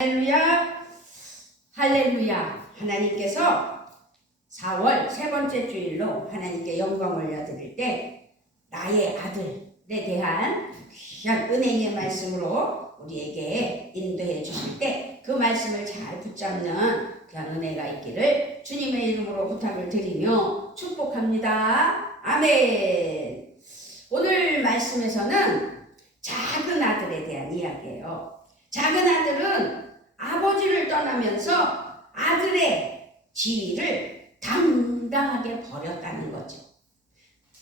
할렐루야, 할렐루야. 하나님께서 4월 세 번째 주일로 하나님께 영광 올려드릴 때 나의 아들에 대한 귀한 은혜의 말씀으로 우리에게 인도해 주실 때 그 말씀을 잘 붙잡는 그런 은혜가 있기를 주님의 이름으로 부탁을 드리며 축복합니다. 아멘. 오늘 말씀에서는 작은 아들에 대한 이야기예요. 작은 아들은 아버지를 떠나면서 아들의 지위를 당당하게 버렸다는 거죠.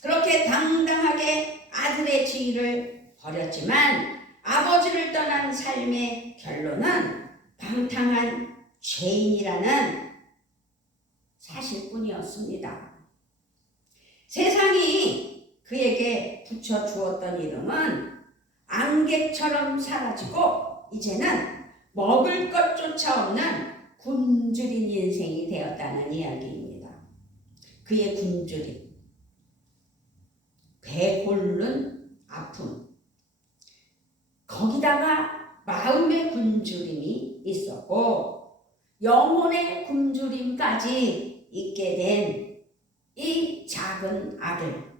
그렇게 당당하게 아들의 지위를 버렸지만 아버지를 떠난 삶의 결론은 방탕한 죄인이라는 사실뿐이었습니다. 세상이 그에게 붙여주었던 이름은 안개처럼 사라지고 이제는 먹을 것조차 없는 굶주린 인생이 되었다는 이야기입니다. 그의 굶주림, 배 고른 아픔, 거기다가 마음의 굶주림이 있었고 영혼의 굶주림까지 있게 된 이 작은 아들.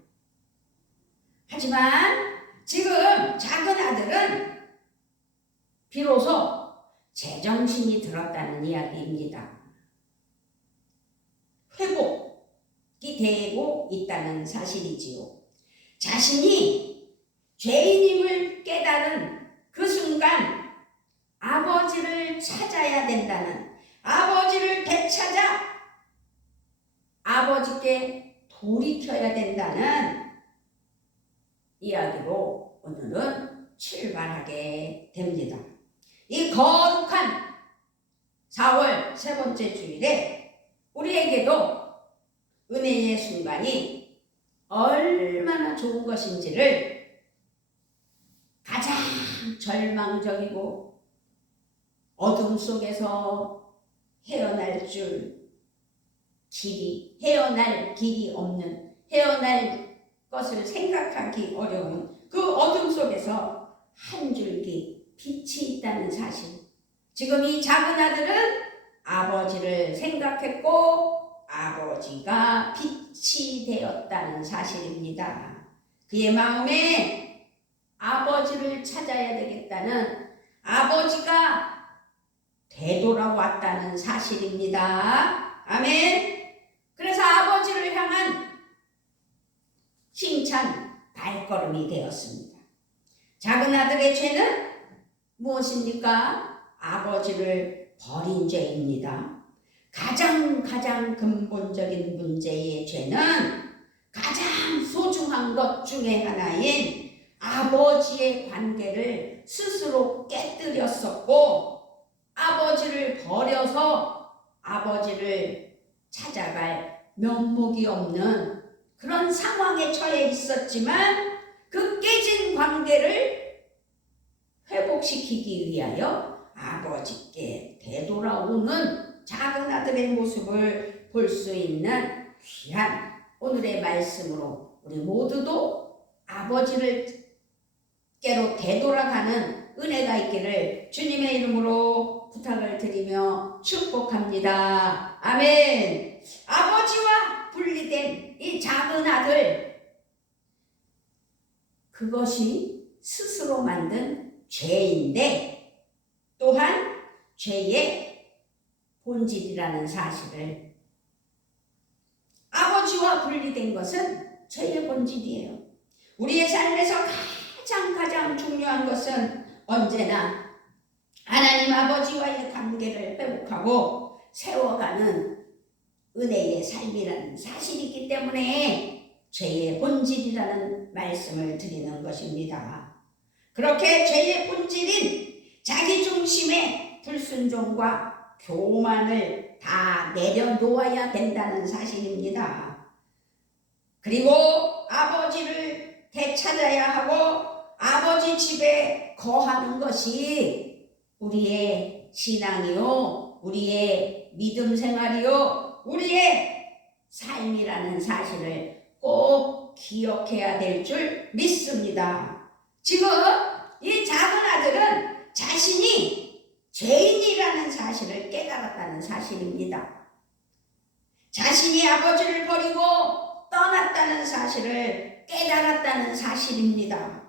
하지만 지금 작은 아들은 비로소 제정신이 들었다는 이야기입니다. 회복이 되고 있다는 사실이지요. 자신이 죄인임을 깨달은 그 순간 아버지를 찾아야 된다는, 아버지를 되찾아 아버지께 돌이켜야 된다는 이야기로 오늘은 출발하게 됩니다. 이 거룩한 4월 세 번째 주일에 우리에게도 은혜의 순간이 얼마나 좋은 것인지를 가장 절망적이고 어둠 속에서 헤어날 길이 없는, 헤어날 것을 생각하기 어려운 그 어둠 속에서 한 줄기 빛이 있다는 사실. 지금 이 작은 아들은 아버지를 생각했고 아버지가 빛이 되었다는 사실입니다. 그의 마음에 아버지를 찾아야 되겠다는, 아버지가 되돌아왔다는 사실입니다. 아멘. 그래서 아버지를 향한 힘찬 발걸음이 되었습니다. 작은 아들의 죄는 무엇입니까? 아버지를 버린 죄입니다. 가장 근본적인 문제의 죄는 가장 소중한 것 중에 하나인 아버지의 관계를 스스로 깨뜨렸었고 아버지를 버려서 아버지를 찾아갈 면목이 없는 그런 상황에 처해 있었지만 그 깨진 관계를 회복시키기 위하여 아버지께 되돌아오는 작은 아들의 모습을 볼 수 있는 귀한 오늘의 말씀으로 우리 모두도 아버지를 깨로 되돌아가는 은혜가 있기를 주님의 이름으로 부탁을 드리며 축복합니다. 아멘. 아버지와 분리된 이 작은 아들, 그것이 스스로 만든 죄인데 또한 죄의 본질이라는 사실을, 아버지와 분리된 것은 죄의 본질이에요. 우리의 삶에서 가장 중요한 것은 언제나 하나님 아버지와의 관계를 회복하고 세워가는 은혜의 삶이라는 사실이기 때문에 죄의 본질이라는 말씀을 드리는 것입니다. 그렇게 죄의 본질인 자기중심의 불순종과 교만을 다 내려놓아야 된다는 사실입니다. 그리고 아버지를 되찾아야 하고 아버지 집에 거하는 것이 우리의 신앙이요, 우리의 믿음 생활이요, 우리의 삶이라는 사실을 꼭 기억해야 될 줄 믿습니다. 지금 이 작은 아들은 자신이 죄인이 아니라는 사실을 깨달았다는 사실입니다. 자신이 아버지를 버리고 떠났다는 사실을 깨달았다는 사실입니다.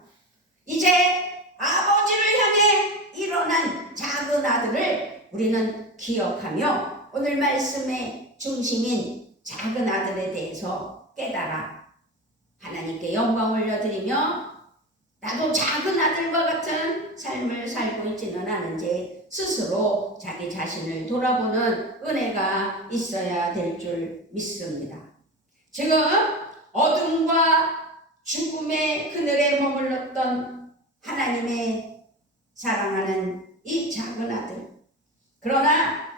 이제 아버지를 향해 일어난 작은 아들을 우리는 기억하며 오늘 말씀의 중심인 작은 아들에 대해서 깨달아 하나님께 영광 올려드리며 나도 작은 아들과 같은 삶을 살고 있지는 않은지 스스로 자기 자신을 돌아보는 은혜가 있어야 될 줄 믿습니다. 지금 어둠과 죽음의 그늘에 머물렀던 하나님의 사랑하는 이 작은 아들, 그러나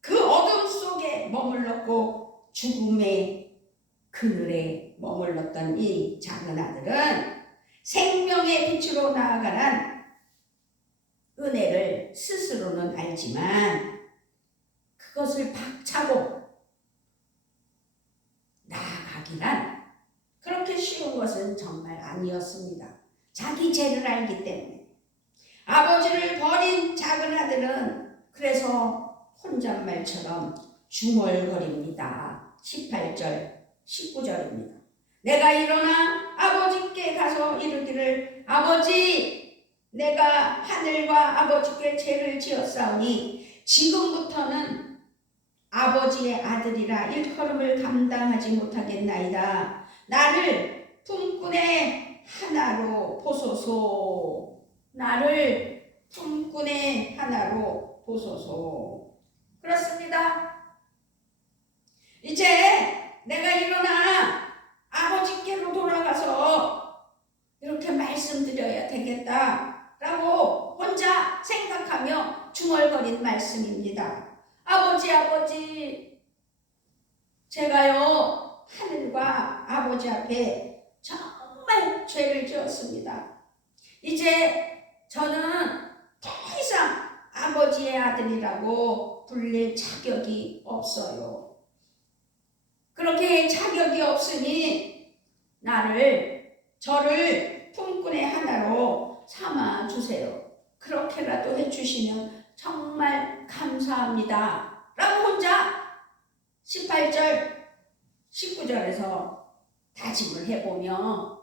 그 어둠 속에 머물렀고 죽음의 그늘에 머물렀던 이 작은 아들은 생명의 빛으로 나아가는 은혜를 스스로는 알지만 그것을 박차고 나아가기란 그렇게 쉬운 것은 정말 아니었습니다. 자기 죄를 알기 때문에. 아버지를 버린 작은 아들은 그래서 혼잣말처럼 중얼거립니다. 18절 19절입니다. 내가 일어나 아버지께 가서 이르기를 아버지 내가 하늘과 아버지께 죄를 지었사오니 지금부터는 아버지의 아들이라 일컬음을 감당하지 못하겠나이다. 나를 품꾼의 하나로 보소서. 나를 품꾼의 하나로 보소서. 그렇습니다. 이제 내가 일어나 아버지께로 돌아가서 이렇게 말씀드려야 되겠다라고 혼자 생각하며 중얼거린 말씀입니다. 아버지 제가요 하늘과 아버지 앞에 정말 죄를 지었습니다. 이제 저는 더 이상 아버지의 아들이라고 불릴 자격이 없어요. 그렇게 자격이 없으니 저를 품꾼의 하나로 삼아 주세요. 그렇게라도 해주시면 정말 감사합니다. 라고 혼자 18절 19절에서 다짐을 해보며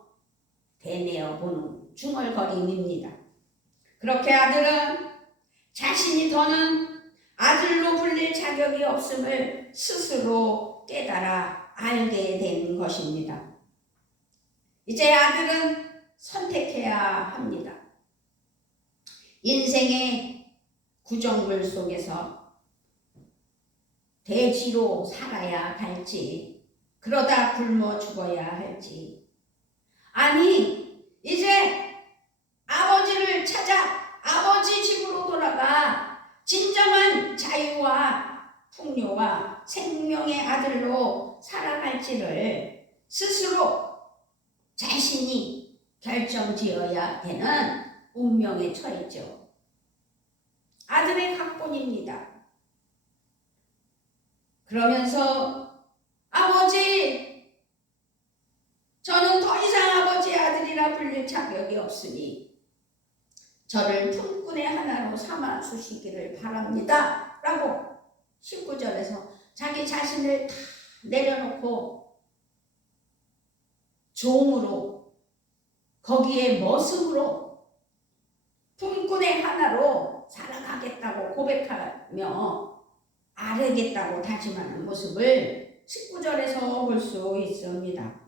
되뇌어 보는 중얼거림입니다. 그렇게 아들은 자신이 더는 아들로 불릴 자격이 없음을 스스로 깨달아 알게 된 것입니다. 이제 아들은 선택해야 합니다. 인생의 구정물 속에서 돼지로 살아야 할지 그러다 굶어 죽어야 할지 아니 이제 아버지를 찾아 아버지 집으로 돌아가 진정한 자유와 풍요와 생명의 아들로 살아갈지를 스스로 자신이 결정지어야 되는 운명에 처했죠. 아들의 각본입니다. 그러면서 아버지 저는 더 이상 아버지의 아들이라 불릴 자격이 없으니 저를 품꾼의 하나로 삼아 주시기를 바랍니다. 라고 19절에서 자기 자신을 다 내려놓고 종으로 거기에 머슴으로 품꾼의 하나로 살아가겠다고 고백하며 아뢰겠다고 다짐하는 모습을 19절에서 볼 수 있습니다.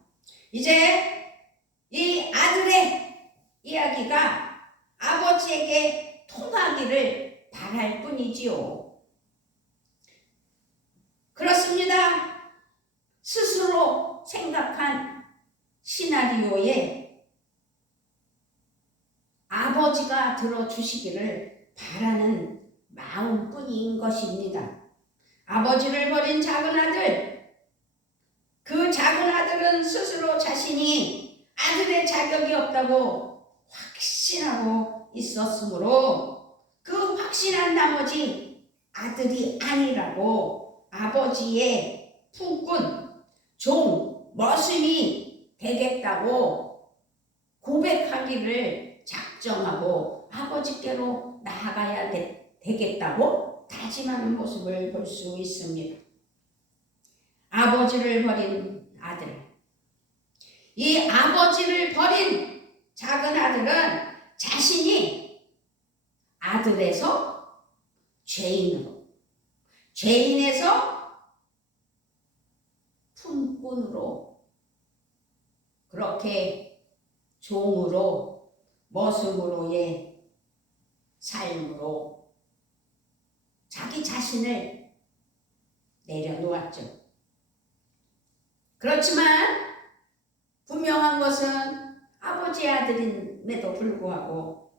이제 이 아들의 이야기가 아버지에게 통하기를 바랄 뿐이지요. 그렇습니다. 스스로 생각한 시나리오에 아버지가 들어주시기를 바라는 마음뿐인 것입니다. 아버지를 버린 작은 아들, 그 작은 아들은 스스로 자신이 아들의 자격이 없다고 확신하고 있었으므로 그 확신한 나머지 아들이 아니라고 아버지의 품꾼, 종, 머슴이 되겠다고 고백하기를 작정하고 아버지께로 나아가야 되겠다고 다짐하는 모습을 볼 수 있습니다. 아버지를 버린 아들. 이 아버지를 버린 작은 아들은 자신이 아들에서 죄인으로, 죄인에서 품꾼으로, 그렇게 종으로, 모습으로의 삶으로 자기 자신을 내려놓았죠. 그렇지만 분명한 것은 아버지의 아들임에도 불구하고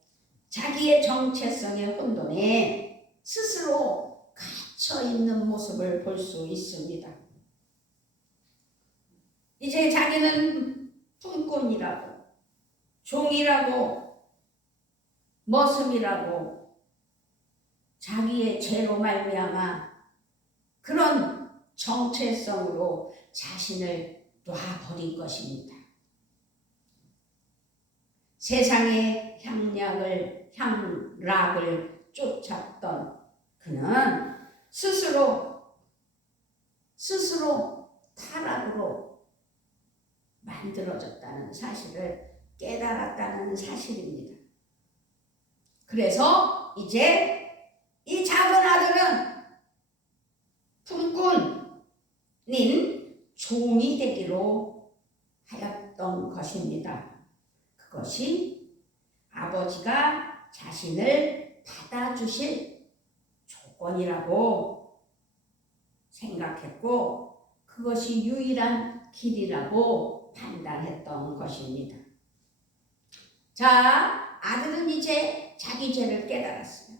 자기의 정체성의 혼돈에 스스로 갇혀 있는 모습을 볼 수 있습니다. 이제 자기는 품꾼이라고, 종이라고, 머슴이라고 자기의 죄로 말미암아 그런 정체성으로 자신을 놔버린 것입니다. 세상의 향락을 쫓았던 그는 스스로 타락으로 만들어졌다는 사실을 깨달았다는 사실입니다. 그래서 이제 이 작은 아들은 품꾼인 종이 되기로 하였던 것입니다. 그것이 아버지가 자신을 받아주실 조건이라고 생각했고 그것이 유일한 길이라고 판단했던 것입니다. 자, 아들은 이제 자기 죄를 깨달았어요.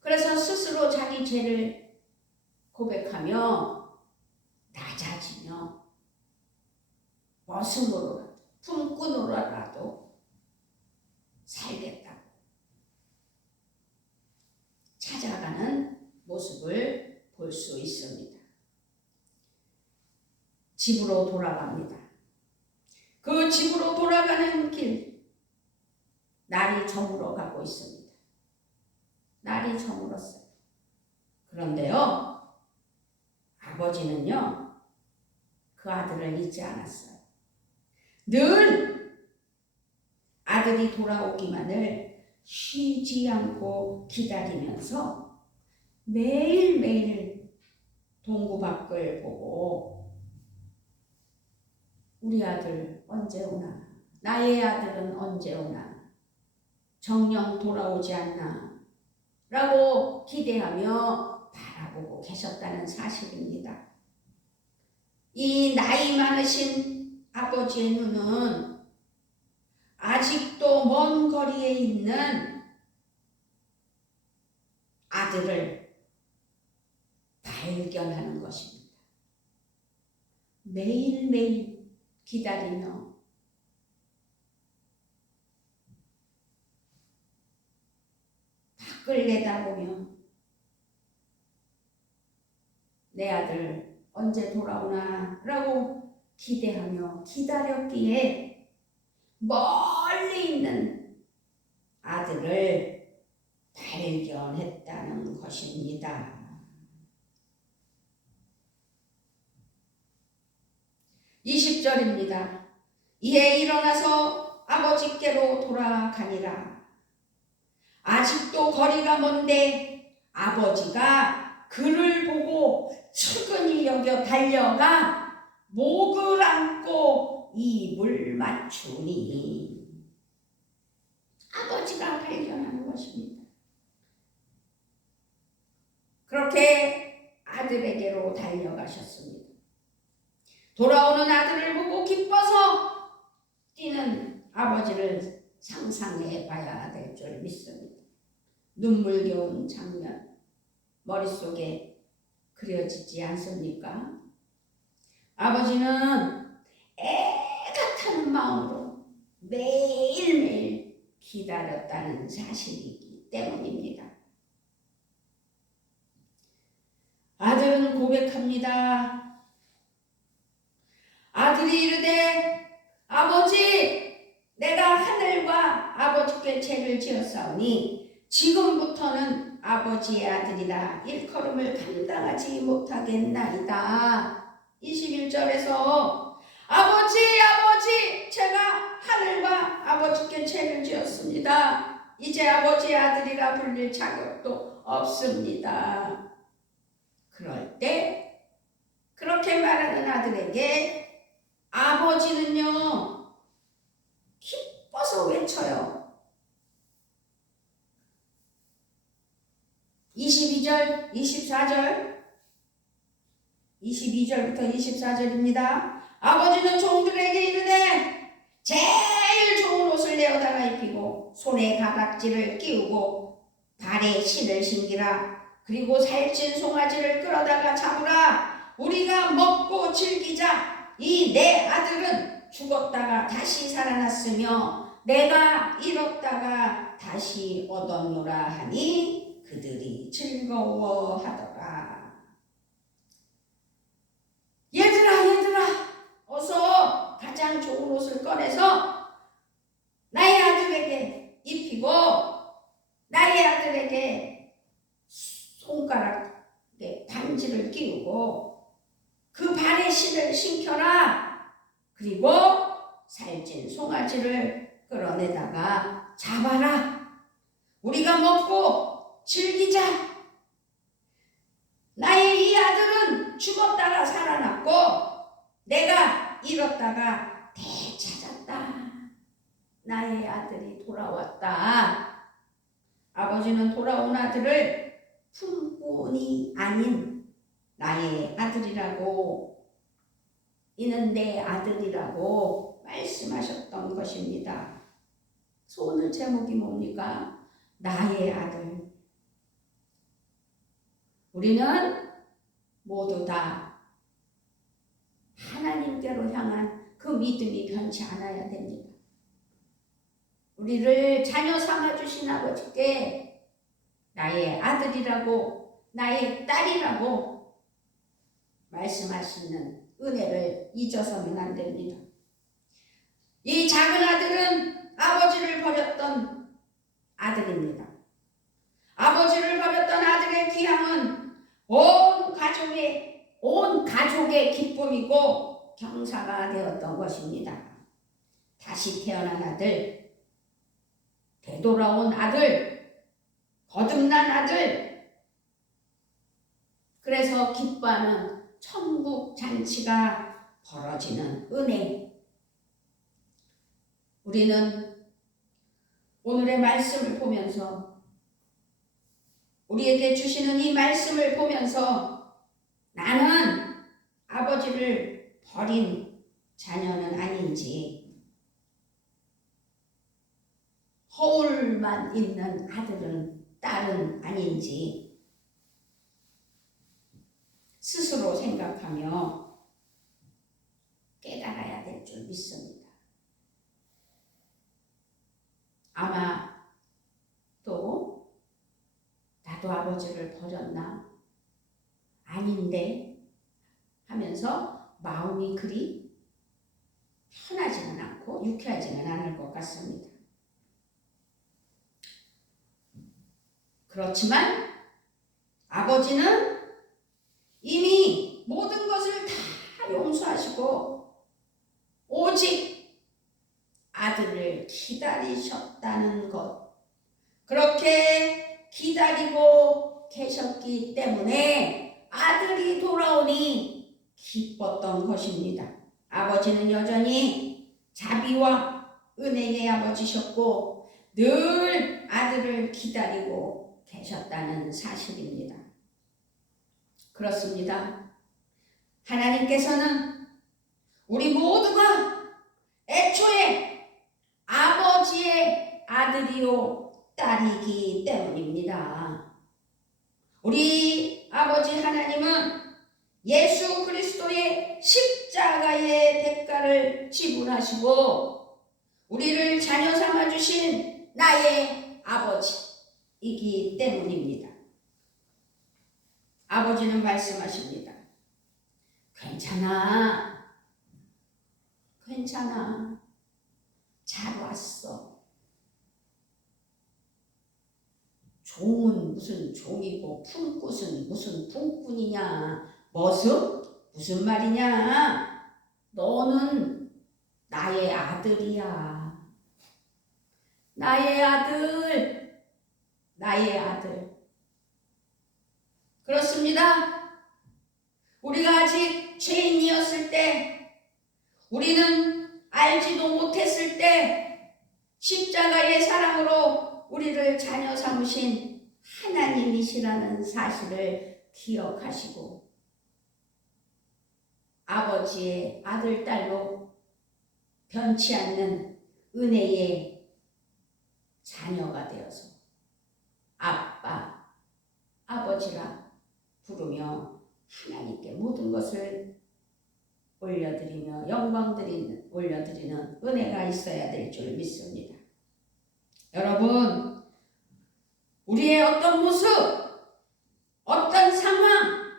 그래서 스스로 자기 죄를 고백하며 낮아지며 머슴으로라도 품꾼으로라도 살겠다고 찾아가는 모습을 볼 수 있습니다. 집으로 돌아갑니다. 그 집으로 돌아가는 길, 날이 저물어 가고 있습니다. 날이 저물었어요. 그런데요, 아버지는요, 그 아들을 잊지 않았어요. 늘 아들이 돌아오기만을 쉬지 않고 기다리면서 매일매일 동구 밖을 보고 우리 아들 언제 오나? 나의 아들은 언제 오나? 정녕 돌아오지 않나? 라고 기대하며 바라보고 계셨다는 사실입니다. 이 나이 많으신 아버지의 눈은 아직도 먼 거리에 있는 아들을 발견하는 것입니다. 매일매일 기다리며 밖을 내다보며 내 아들 언제 돌아오나 라고 기대하며 기다렸기에 멀리 있는 아들을 발견했다는 것입니다. 20절입니다. 이에 일어나서 아버지께로 돌아가니라. 아직도 거리가 먼데 아버지가 그를 보고 측은히 여겨 달려가 목을 안고 입을 맞추니 아버지가 발견하는 것입니다. 그렇게 아들에게로 달려가셨습니다. 돌아오는 아들을 보고 기뻐서 뛰는 아버지를 상상해 봐야 될 줄 믿습니다. 눈물겨운 장면 머릿속에 그려지지 않습니까? 아버지는 애가 타는 마음으로 매일매일 기다렸다는 사실이기 때문입니다. 아들은 고백합니다. 아들이 이르되 아버지, 내가 하늘과 아버지께 죄를 지었사오니 지금부터는 아버지의 아들이라 일컬음을 감당하지 못하겠나이다. 21절에서 아버지 제가 하늘과 아버지께 죄를 지었습니다. 이제 아버지의 아들이라 불릴 자격도 없습니다. 그럴 때 그렇게 말하는 아들에게 아버지는요 기뻐서 외쳐요. 22절, 24절, 22절부터 24절입니다. 아버지는 종들에게 이르되 제일 좋은 옷을 내어다가 입히고 손에 가각지를 끼우고 발에 신을 신기라. 그리고 살찐 송아지를 끌어다가 잡으라. 우리가 먹고 즐기자. 이 내 아들은 죽었다가 다시 살아났으며 내가 잃었다가 다시 얻었노라 하니 그들이 즐거워하더라. 얘들아 어서 가장 좋은 옷을 꺼내서 나의 아들에게 입히고 나의 아들에게 손가락에 반지를 끼우고 그 발에 신을 신겨라. 그리고 살찐 송아지를 끌어내다가 잡아라. 우리가 먹고 즐기자. 나의 이 아들은 죽었다가 살아났고 내가 잃었다가 되찾았다. 나의 아들이 돌아왔다. 아버지는 돌아온 아들을 품꾼이 아닌 나의 아들이라고, 이는 내 아들이라고 말씀하셨던 것입니다. 오늘 제목이 뭡니까? 나의 아들. 우리는 모두 다 하나님께로 향한 그 믿음이 변치 않아야 됩니다. 우리를 자녀 삼아주신 아버지께 나의 아들이라고 나의 딸이라고 말씀하시는 은혜를 잊어서는 안 됩니다. 이 작은 아들은 아버지를 버렸던 아들입니다. 아버지를 버렸던 아들의 귀향은 온 가족의 기쁨이고 경사가 되었던 것입니다. 다시 태어난 아들, 되돌아온 아들, 거듭난 아들, 그래서 기뻐하는 천국 잔치가 벌어지는 은혜. 우리는 오늘의 말씀을 보면서, 우리에게 주시는 이 말씀을 보면서 나는 아버지를 버린 자녀는 아닌지, 허울만 있는 아들은 딸은 아닌지 스스로 생각하며 깨달아야 될 줄 믿습니다. 아마 또 나도 아버지를 버렸나? 아닌데 하면서 마음이 그리 편하지는 않고 유쾌하지는 않을 것 같습니다. 그렇지만 아버지는 이미 모든 것을 다 용서하시고 오직 아들을 기다리셨다는 것, 그렇게 기다리고 계셨기 때문에 아들이 돌아오니 기뻤던 것입니다. 아버지는 여전히 자비와 은혜의 아버지셨고 늘 아들을 기다리고 계셨다는 사실입니다. 그렇습니다. 하나님께서는 우리 모두가 애초에 아버지의 아들이요 딸이기 때문입니다. 우리 아버지 하나님은 예수 그리스도의 십자가의 대가를 지불하시고 우리를 자녀 삼아주신 나의 아버지이기 때문입니다. 아버지는 말씀하십니다. 괜찮아. 잘 왔어. 종은 무슨 종이고 품꾼은 무슨 품꾼이냐. 무슨 말이냐. 너는 나의 아들이야. 나의 아들. 나의 아들. 그렇습니다. 우리가 아직 죄인이었을 때, 우리는 알지도 못했을 때 십자가의 사랑으로 우리를 자녀 삼으신 하나님이시라는 사실을 기억하시고 아버지의 아들, 딸로 변치 않는 은혜의 자녀가 되어서 아빠, 아버지라 부르며 하나님께 모든 것을 올려드리며 올려드리는 은혜가 있어야 될 줄 믿습니다. 여러분, 우리의 어떤 모습, 어떤 상황,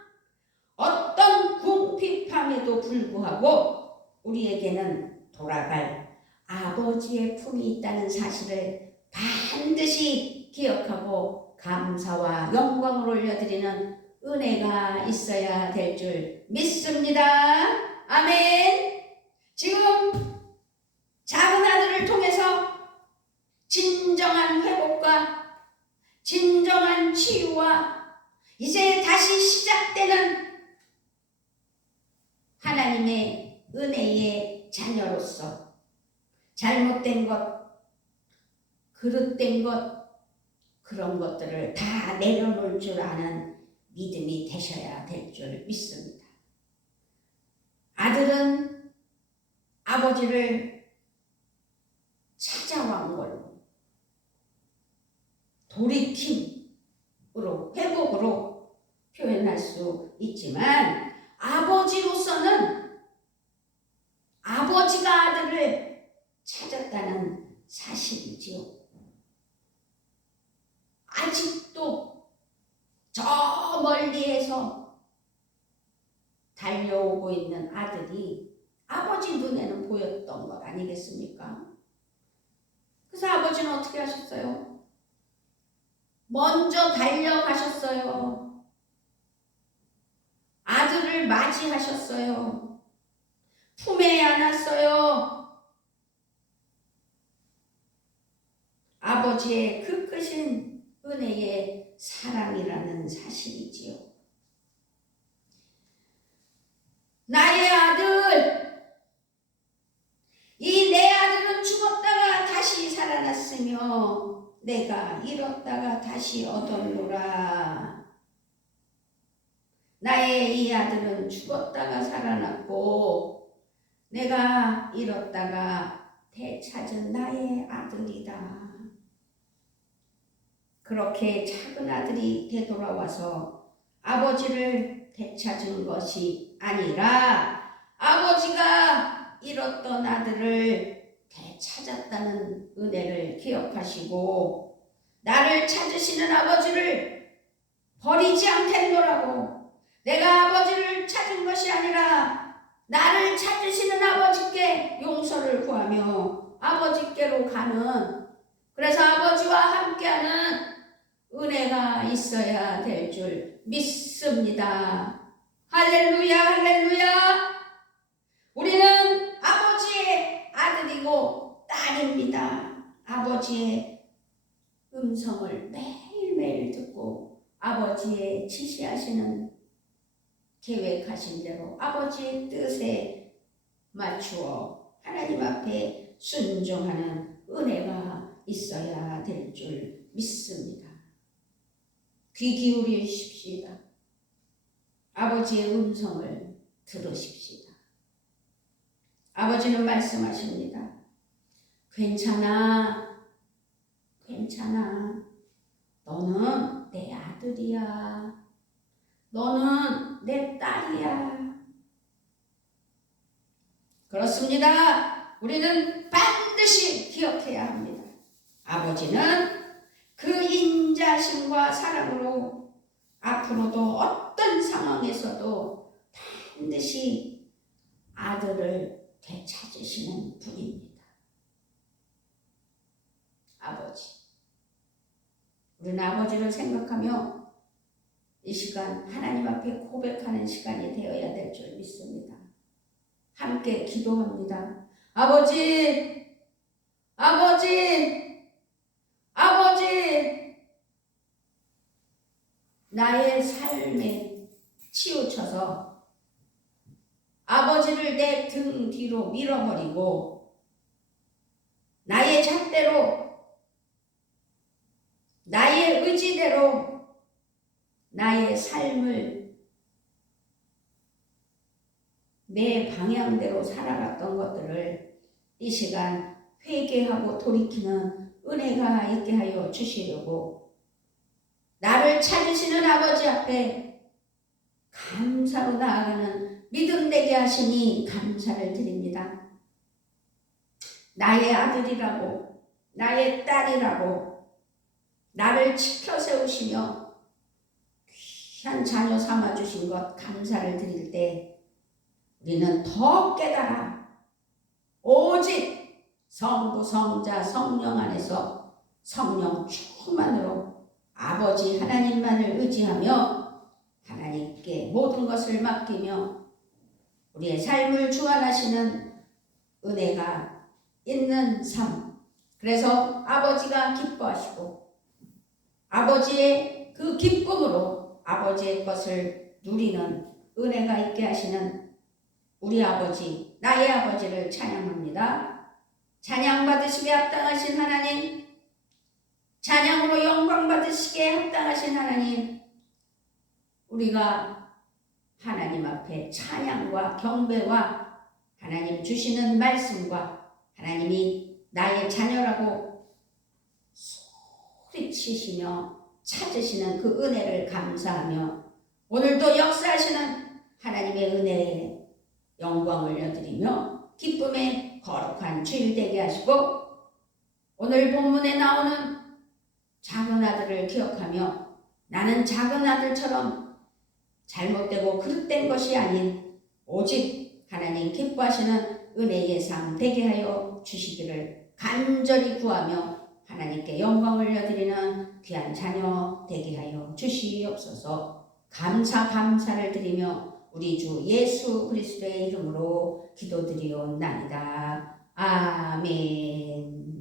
어떤 궁핍함에도 불구하고 우리에게는 돌아갈 아버지의 품이 있다는 사실을 반드시 기억하고 감사와 영광을 올려드리는 은혜가 있어야 될 줄 믿습니다. 아멘. 지금 작은 아들을 통해서 진정한 회복과 진정한 치유와 이제 다시 시작되는 하나님의 은혜의 자녀로서 잘못된 것, 그릇된 것, 그런 것들을 다 내려놓을 줄 아는 믿음이 되셔야 될 줄 믿습니다. 아들은 아버지를 찾아온 걸로 돌이킴으로, 회복으로 표현할 수 있지만 아버지로서는 아버지가 아들을 찾았다는 사실이지요. 아직도 저 멀리에서 달려오고 있는 아들이 아버지 눈에는 보였던 것 아니겠습니까? 그래서 아버지는 어떻게 하셨어요? 먼저 달려가셨어요. 아들을 맞이하셨어요. 품에 안았어요. 아버지의 그 크신 은혜의 사랑이라는 사실이지요. 나의 아들, 이 내 아들은 죽었다가 다시 살아났으며 내가 잃었다가 다시 얻었노라. 나의 이 아들은 죽었다가 살아났고 내가 잃었다가 되찾은 나의 아들이다. 그렇게 작은 아들이 되돌아와서 아버지를 되찾은 것이 아니라 아버지가 잃었던 아들을 되찾았다는 은혜를 기억하시고 나를 찾으시는 아버지를 버리지 않겠노라고, 내가 아버지를 찾은 것이 아니라 나를 찾으시는 아버지께 용서를 구하며 아버지께로 가는, 그래서 아버지와 함께하는 은혜가 있어야 될 줄 믿습니다. 할렐루야, 할렐루야. 우리는 아버지의 아들이고 딸입니다. 아버지의 음성을 매일매일 듣고 아버지의 지시하시는 계획하신 대로 아버지의 뜻에 맞추어 하나님 앞에 순종하는 은혜가 있어야 될 줄 믿습니다. 귀 기울이십시다. 아버지의 음성을 들으십시다. 아버지는 말씀하십니다. 괜찮아. 괜찮아. 너는 내 아들이야. 너는 내 딸이야. 그렇습니다. 우리는 반드시 기억해야 합니다. 아버지는 그 인자심과 사랑으로 앞으로도 어떤 상황에서도 반드시 아들을 되찾으시는 분입니다. 아버지. 우리는 우리는 아버지를 생각하며 이 시간 하나님 앞에 고백하는 시간이 되어야 될 줄 믿습니다. 함께 기도합니다. 아버지, 아버지, 아버지, 나의 삶에 치우쳐서 아버지를 내 등 뒤로 밀어버리고 나의 잣대로, 나의 의지대로 나의 삶을 내 방향대로 살아갔던 것들을 이 시간 회개하고 돌이키는 은혜가 있게 하여 주시려고 나를 찾으시는 아버지 앞에 감사로 나아가는 믿음 되게 하시니 감사를 드립니다. 나의 아들이라고, 나의 딸이라고 나를 지켜 세우시며 귀한 자녀 삼아주신 것 감사를 드릴 때 우리는 더 깨달아 오직 성부, 성자, 성령 안에서 성령 충만으로 아버지 하나님만을 의지하며 하나님께 모든 것을 맡기며 우리의 삶을 주관하시는 은혜가 있는 삶. 그래서 아버지가 기뻐하시고 아버지의 그 기쁨으로 아버지의 것을 누리는 은혜가 있게 하시는 우리 아버지, 나의 아버지를 찬양합니다. 찬양 받으시기에 합당하신 하나님, 찬양으로 영광 받으시기에 합당하신 하나님, 우리가 하나님 앞에 찬양과 경배와 하나님 주시는 말씀과 하나님이 나의 자녀라고 소리치시며 찾으시는 그 은혜를 감사하며 오늘도 역사하시는 하나님의 은혜에 영광을 여드리며 기쁨의 거룩한 주일 되게 하시고 오늘 본문에 나오는 작은 아들을 기억하며 나는 작은 아들처럼 잘못되고 그릇된 것이 아닌 오직 하나님 기뻐하시는 은혜의 삶 되게 하여 주시기를 간절히 구하며 하나님께 영광을 여드리는 귀한 자녀 되게 하여 주시옵소서. 감사를 드리며 우리 주 예수 그리스도의 이름으로 기도드리옵나이다. 아멘.